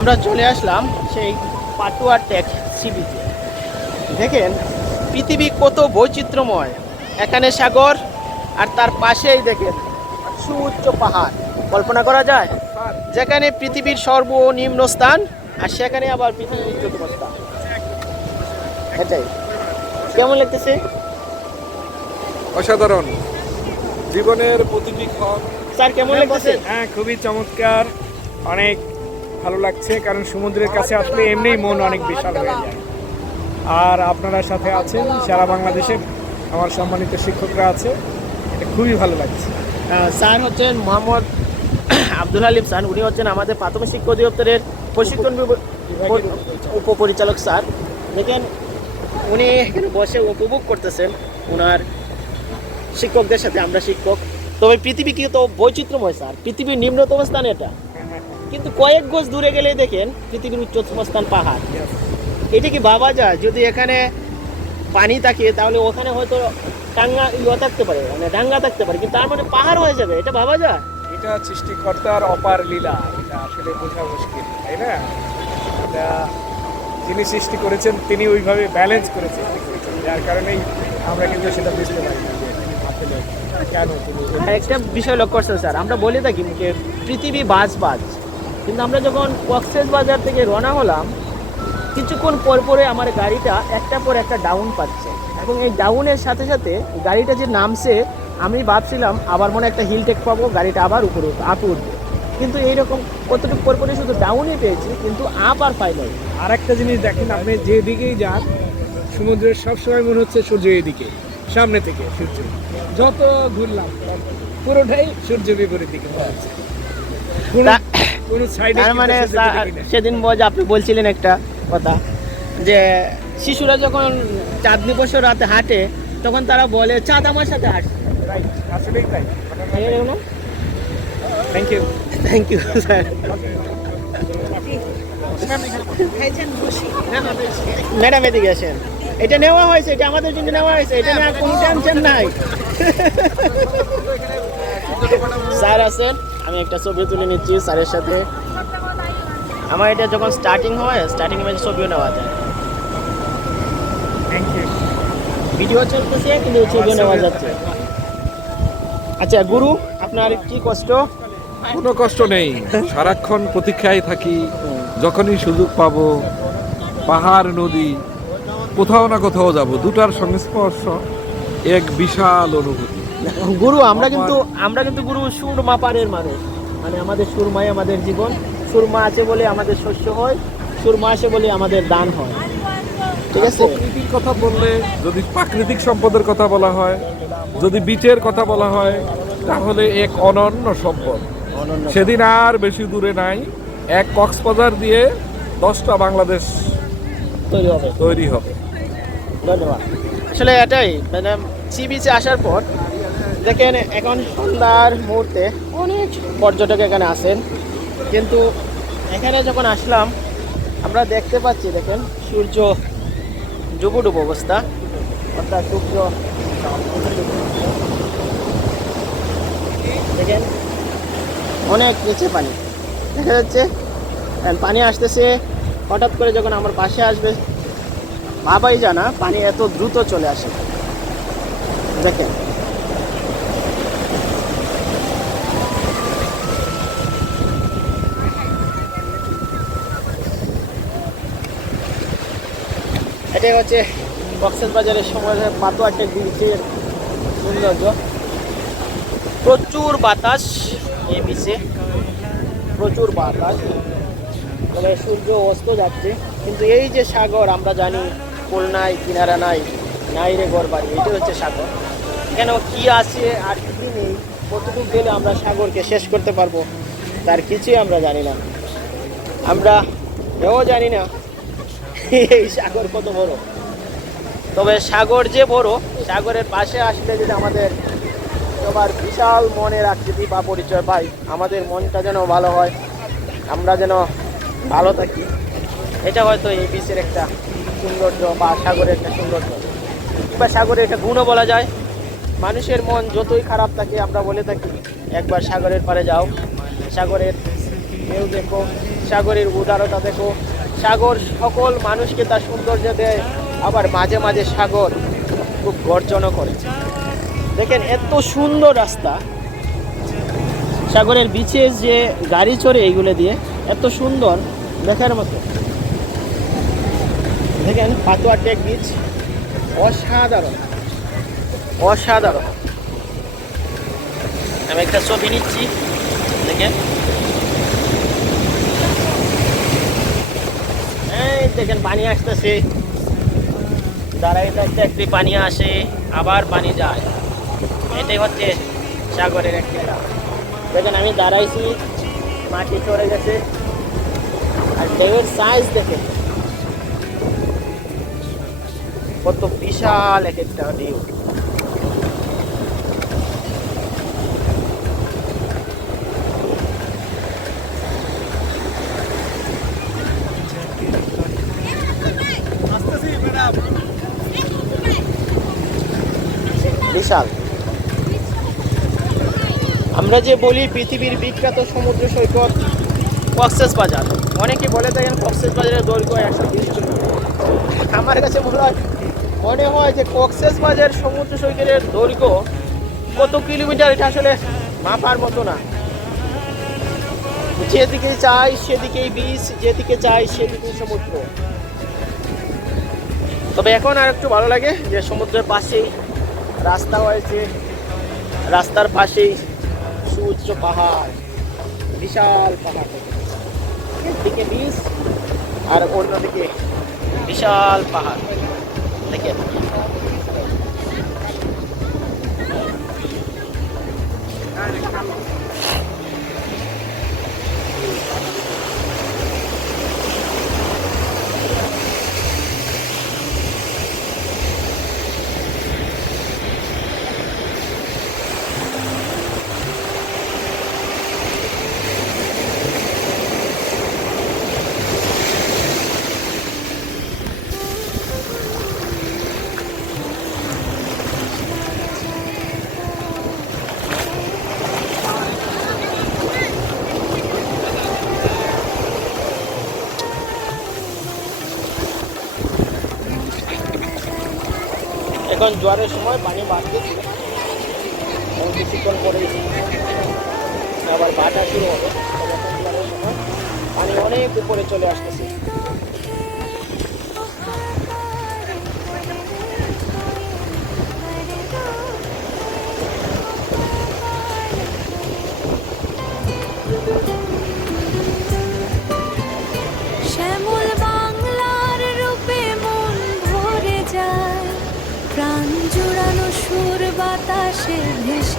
আমরা চলে আসলাম সেই পাটুয়া টেক সি বিচে। দেখেন পৃথিবী কত বৈচিত্র্যময়, এখানে সাগর আর তার পাশেই দেখেন সুউচ্চ পাহাড়। কল্পনা করা যায় যেখানে পৃথিবীর সর্বনিম্ন স্থান আর সেখানে আবার পৃথিবীর উচ্চতম স্থান। এটাই কেমন লাগতেছে? অসাধারণ, জীবনের প্রতিটি ক্ষণ। স্যার কেমন লাগতেছে? হ্যাঁ, খুবই চমৎকার, অনেক ভালো লাগছে, কারণ সমুদ্রের কাছে আসলে এমনিই মন অনেক বিশাল হয়ে যায়। আর আপনারা সাথে আছেন সারা বাংলাদেশের আমার সম্মানিত শিক্ষকরা আছে, এটা খুবই ভালো লাগছে। স্যার হচ্ছেন মোহাম্মদ আব্দুল হালিম স্যার, উনি হচ্ছেন আমাদের প্রাথমিক শিক্ষা অধিদপ্তরের প্রশিক্ষণ উপপরিচালক স্যার। দেখেন উনি এখানে বসে উপভোগ করতেছেন ওনার শিক্ষকদের সাথে। আমরা শিক্ষক, তবে পৃথিবী কি তো বৈচিত্র্যময় স্যার, পৃথিবীর নিম্নতম স্থান এটা, কিন্তু কয়েক গজ দূরে গেলে দেখেন পৃথিবীর উচ্চতম স্থান পাহাড়। এটা কি ভাবা যায়? যদি এখানে পানি থাকে তাহলে ওখানে হয়তো টাঙ্গা থাকতে পারে, মানে ডাঙ্গা থাকতে পারে, কিন্তু তার মানে পাহাড় হয়ে যাবে, এটা ভাবা যায়? এটা সৃষ্টিকর্তার অপার লীলা, এটা আসলে বোঝা মুশকিল, তাই না? এটা যিনি সৃষ্টি করেছেন তিনি ওইভাবে ব্যালেন্স করে সৃষ্টি করেছেন, যার কারণেই আমরা কিন্তু সেটা বুঝতে পারি না যে আসলে কেন তিনি। একটা বিষয় লক্ষ্য করছেন স্যার, আমরা বলে থাকি যে পৃথিবী বাজ, কিন্তু আমরা যখন কক্সবাজার থেকে রওনা হলাম কিছুক্ষণ পরে আমার গাড়িটা একটার পর একটা ডাউন পাচ্ছে, এবং এই ডাউনের সাথে সাথে গাড়িটা যে নামছে আমি ভাবছিলাম আবার মনে একটা হিল টেক পাবো, গাড়িটা আবার উপরে আপে উঠবে, কিন্তু এইরকম কতটুকু পরে শুধু ডাউনই পেয়েছি, কিন্তু আপ আর পাই নাই। আর একটা জিনিস দেখেন, আপনি যেদিকেই যান সমুদ্রের সবসময় মনে হচ্ছে সূর্য এদিকে, সামনে থেকে সূর্য, যত ঘুরলাম পুরোটাই সূর্য বিপরীত দিকে কোনো সাইডে। মানে সেদিন আপনি বলছিলেন একটা কথা যে শিশুরা যখন চাঁদনি বছর রাতে হাঁটে তখন তারা বলে চাঁদ আমার সাথে হাঁটছে। আসলেই তাই। Thank you sir. ম্যাডাম এদিকে আসেন, এটা নেওয়া হয়েছে, এটা আমাদের জন্য নেওয়া হয়েছে, এটা নিয়ে কোনো টেনশন নাই। স্যার আছেন, আমি একটা ছবি তুলে নিচ্ছি স্যারের সাথে। আমার এটা যখন স্টার্টিং হয়, স্টার্টিং এর ছবিও নেওয়া যায়। Thank you. ভিডিও চলতেছে কিন্তু ছবিও নেওয়া যাচ্ছে। আচ্ছা গুরু, আপনার কি কষ্ট? কোনো কষ্ট নেই, সারাক্ষণ প্রতীক্ষায় থাকি, যখনই সুযোগ পাবো পাহাড় নদী কোথাও না কোথাও যাব, দুটার সংস্পর্শ এক বিশাল অনুভূতি। গুরু আমরা কিন্তু গুরু সুরমা পাড়ের মানুষ, মানে আমাদের সুরমাই আমাদের জীবন। সুরমা আছে বলে আমাদের শস্য হয়, সুরমা আছে বলে আমাদের দান হয়, ঠিক আছে? প্রকৃতির কথা বললে, যদি প্রাকৃতিক সম্পদের কথা বলা হয়, যদি বিচের কথা বলা হয়, তাহলে এক অনন্য সম্পদ। সেদিন আর বেশি দূরে নাই, এক কক্সবাজার দিয়ে 10টা বাংলাদেশ তৈরি হবে। ধন্যবাদ। আসলে এটাই, মানে সি বিচে আসার পর দেখেন এখন সন্ধ্যার মুহূর্তে অনেক পর্যটক এখানে আসেন, কিন্তু এখানে যখন আসলাম আমরা দেখতে পাচ্ছি, দেখেন সূর্য ডুবো অবস্থা, অর্থাৎ সূর্য দেখেন অনেক নিচে পানি দেখা যাচ্ছে, পানি আসতেছে হঠাৎ করে, যখন আমার পাশে আসবে ভাবাই জানা পানি এত দ্রুত চলে আসে। দেখেন এটাই হচ্ছে কক্সবাজারের সময় পাতুয়া টেক বিচের সৌন্দর্য। প্রচুর বাতাস এই বিচে, প্রচুর বাতাস, তবে সূর্য অস্ত যাচ্ছে, কিন্তু এই যে সাগর আমরা জানি কোল নাই, কিনারা নাই, নাই রে ঘর বাড়ি, এটাই হচ্ছে সাগর। কেন কি আছে আর কি নেই, কতটুকু গেলে আমরা সাগরকে শেষ করতে পারবো তার কিছুই আমরা জানি না। আমরা এও জানি না এই সাগর কত বড়, তবে সাগর যে বড়, সাগরের পাশে আসলে যদি আমাদের সবার বিশাল মনের আকৃতি বা পরিচয় পাই, আমাদের মনটা যেন ভালো হয়, আমরা যেন ভালো থাকি, এটা হয়তো এই বিচের একটা সৌন্দর্য বা সাগরের একটা সৌন্দর্য, বা সাগরের একটা গুণও বলা যায়। মানুষের মন যতই খারাপ থাকে আমরা বলে থাকি একবার সাগরের পাড়ে যাও, সাগরের ঢেউ দেখো, সাগরের উদারতা দেখো, সাগর সকল মানুষকে তার সৌন্দর্য দেয়, আবার মাঝে মাঝে সাগর খুব গর্জনও করে। দেখেন এত সুন্দর রাস্তা, সাগরের বিচে যে গাড়ি চড়ে এইগুলো দিয়ে, এত সুন্দর দেখার মতো। দেখেন পাতুয়া টেক বিচ, অসাধারণ অসাধারণ। আমি একটা ছবি নিচ্ছি, দেখেন এই দেখেন পানি আসতেছে, দাঁড়াই থাকতে একটি পানি আসে, আবার পানি যায়। এটাই হচ্ছে সাগরের একটি গ্রাম। দেখেন আমি দাঁড়াইছি, মাটি চড়ে গেছে, আর ঢেউয়ের সাইজ দেখেন কত বিশাল এক একটা ঢেউ। বিশাল। আমরা যে বলি পৃথিবীর বিখ্যাত সমুদ্র সৈকত কক্সবাজার, অনেকে বলে থাকেন কক্সবাজারের দৈর্ঘ্য 130 কিলোমিটার। আমার কাছে মনে হয় যে কক্সবাজার সমুদ্র সৈকতের দৈর্ঘ্য কত কিলোমিটার এটা আসলে মাপার মতো না। যেদিকে চাই সেদিকেই বিচ, যেদিকে চাই সেদিকেই সমুদ্র। তবে এখন আর একটু ভালো লাগে যে সমুদ্রের পাশেই রাস্তা হয়েছে, রাস্তার পাশেই সুউচ্চ পাহাড়, বিশাল পাহাড়, একদিকে বিচ আর অন্যদিকে বিশাল পাহাড়। দেখেন এখন জোয়ারের সময় পানি বাড়তেছে, কিছুক্ষণ পরে আবার বাটা শুরু হবে। জোয়ারের সময় পানি অনেক উপরে চলে আসতেছে। শ্যামল বাংলার রূপে মন ভরে যায়, প্রাণ জুড়ানো সুর বাতাসে ভেসে